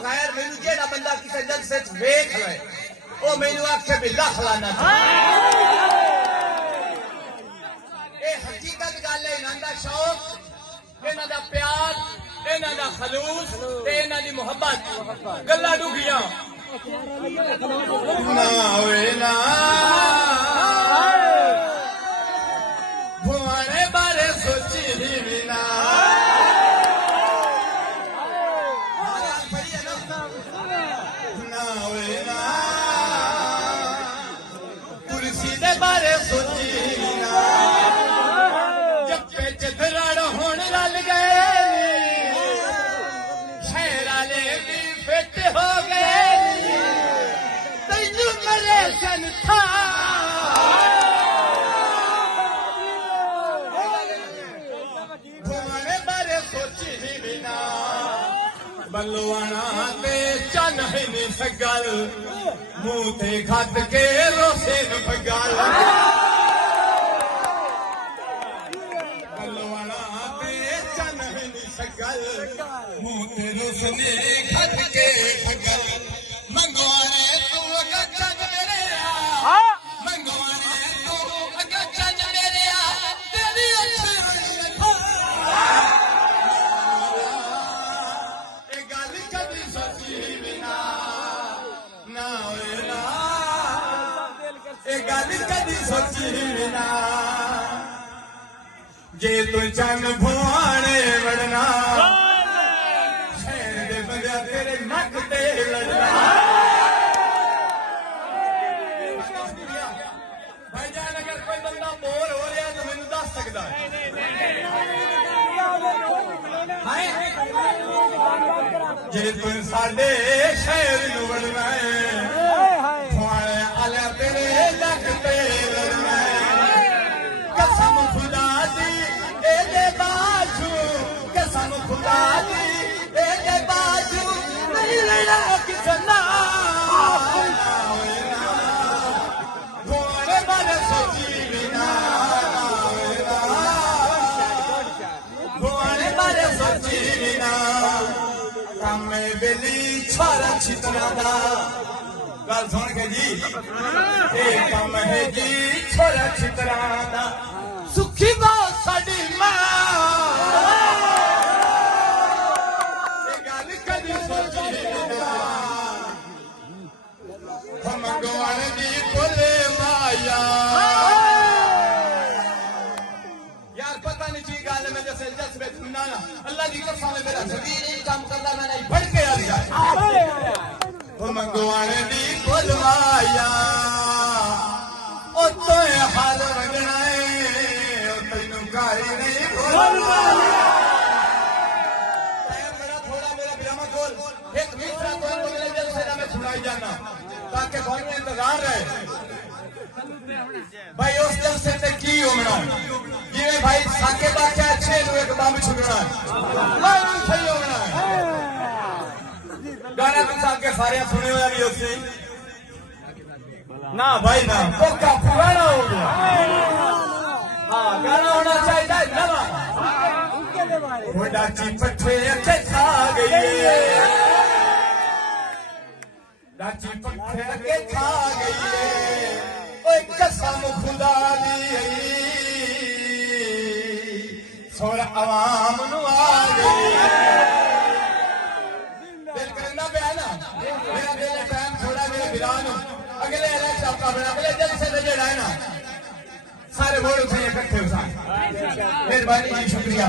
बगैर मैनू जेड़ा बंदा किसी जलसे वेख ले ओ मैनू आखे भी लख लाना ये हकीकत गल है। इन्हां दा शौक, इन्हां दा प्यार, इन्हां दा खलूस ते इन्हां दी मुहब्बत गल्लां डुगियां ना होए ना भुआने बारे सोची ही भी ना होए ना कुर्सी दे बारे सोची ही ना जब पे चतराड़ होने रल गए शहर वाले भी फिट हो गए तैनू मरे सन था भुआने बारे सोची ही बिना बलवाना ते चन ही नहीं सगल मुंह ते खत के रोसे न पगल बलवाना ते चन ही नहीं सगल मुंह ते रोसने खत के पगल मंगवाने तू अगा चन मेरे मंगवाने तू अगा चन मेरे तेरी अच्छी गल कदी सोची ना जे तू चन भुआने वड़ना शहर दे बंदे तेरे नक ते लड़ना भाईजान अगर कोई बंदा बोर हो रहा तो मैनू दस सकदा है जे तू साडे शहर नू वड़ना है तेरे लग पे लड़ना कसम खुदा दी एदे बाजू कसम खुदा दी एदे बाजू नहीं लड़ा किसना भोरे बारे सोची बिना भोरे बारे सोची बिना कम बेली छोरा छितना दा गल सुन के जी कम है जी छोरा छितरा दा सुखी बहुत साडी मां गल कदी सोची हम गवान दी कोले माया यार पता नहीं की गल में जैसे जज्बे सुनना ना अल्लाह की कसम है मेरा शरीर काम करता मैं नहीं बढ़ के आ जाए मंगवाने दी बुलवाया ओ तो हाल वगना तेन गाई नहीं बुलवाया बड़ा थोड़ा मेरा बिरामा खोल एक मिसरा तो अगले जलसे मैं सुनाई जाना ताकि थोड़ा इंतजार रहे भाई उस जलसे से की होना जिवे भाई साके बाके अच्छे एक बम छुड़ना सही होना गाना तुम के सारे सुने हुए भी होते ना भाई ना पक्का पुराना हो गया हाँ गाना होना चाहिए नवा डाची पट्टे अच्छे खा गई डाची पट्टे के खा गई कसम खुदा दी सोरा आवाम नु आ गई मेरा दिल टाइम थोड़ा मेरा वीरान अगले अगले जलसे में जेड़ा है ना सारे वोट उठे इकट्ठे हो मेहरबानी जी शुक्रिया।